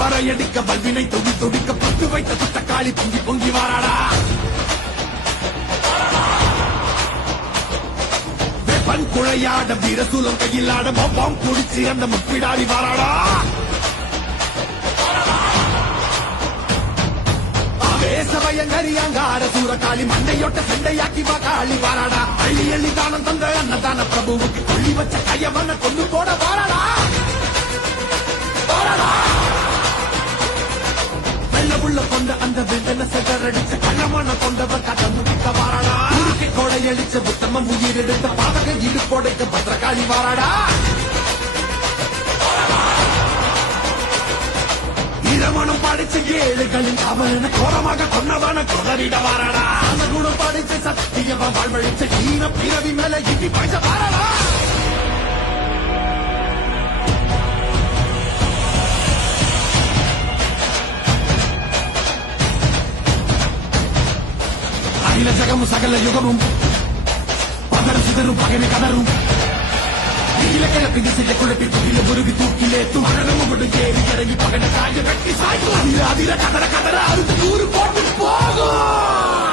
பறையடிக்க பல்வினை தொடி தொடிக்க பத்து வைத்த துட்டக்காளி பொங்கி பொங்கி வாராடா. வெப்பன் குழையாட வீரசூலம் கையிலாட பப்பாம் குடிச்சு அந்த முப்பிடாடி வாராடா. ஆவேசவயங்கரியாங்கார சூரகாளி மண்டையோட்ட சண்டையாக்கி காளி வாராடா. அள்ளி அள்ளி தானம் தந்த அன்னதான பிரபுவுக்கு கொள்ளி வச்ச கையவன கொண்டு போட வாராடா. வெள்ளவுள்ள கொண்ட அந்த வெந்தன செதறடிச்ச கண்ணமான கொண்டவர் கதந்து விட்ட வாராடா. உருக்கை கொடையடிச்ச புத்தமம் உயிர் எடுத்த பாதக இடு கொடைக்க பத்திரகாளி வாராடா. இரமணம் படிச்ச ஏழுகளின் அவன கோரமாக கொன்னவன கொதறிட வாராடா. அந்த குணம் படிச்ச சத்தியவ வாழ்வழிச்ச ஈன பிறவி மேல இட்டி பாய்ச்ச வாராடா. அகில ஜகமும் சகல யுகமும் பதறு சிதறும் பகைமை கதரும் இலக்கிழப்பின் செய்ய குழப்பி துகில முருகி தூக்கிலே துகரமும் ஏறி இறங்கி பகன காய வெட்டி சாய்க்கும் அதிர கதற கதற அறுத்து 100 போட்டு போகும்.